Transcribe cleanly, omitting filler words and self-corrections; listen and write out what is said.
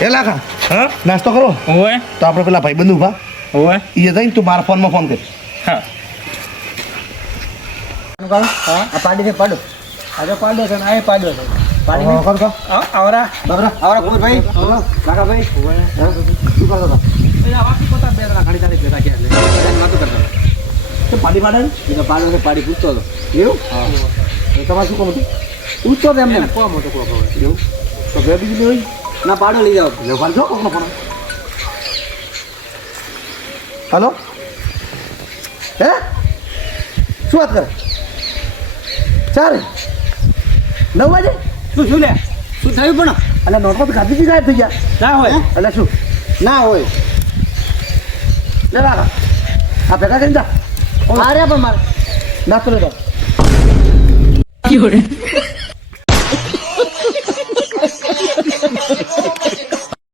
એ લાખા હા નાસ્તો કરો ઓય તો આપણે પેલા ભાઈબંધ ઊભા ઓય એ જઈને તું મારા ફોનમાં ફોન કરી હા આ પાડી છે પાડો આજે પાડો છે ને આ પાડો છે પાડી હા, કર, કર. આવરા બાબરા આવરા કુંવરભાઈ કાકાભાઈ શું કરતો હતો વાપી પોતા બે જણા ઘડી તારીખ ભેગા ગયા એટલે વાતો કરતા તો પાડી પાડે એ તો પાડો છે પાડી પૂછતો હતો એવું તો તમારે શું કહું હતું પૂછતો હતો એમને કોમ હતો કોમ એવું તો બે બીજું હોય ના પાડો લઈ જાઓ લે પાડજો કોકનો ફોન હલો હે શું વાત કરે 4 9 વાગે શું લે શું થયું પણ એટલે નોટમાં ગાંધીજી ગાયબ થઈ ગયા ના હોય એટલે શું ના હોય લે લાગા આ ભેગા કરીને જા અરે પણ મારે નાસ્તો લેતો Fiore.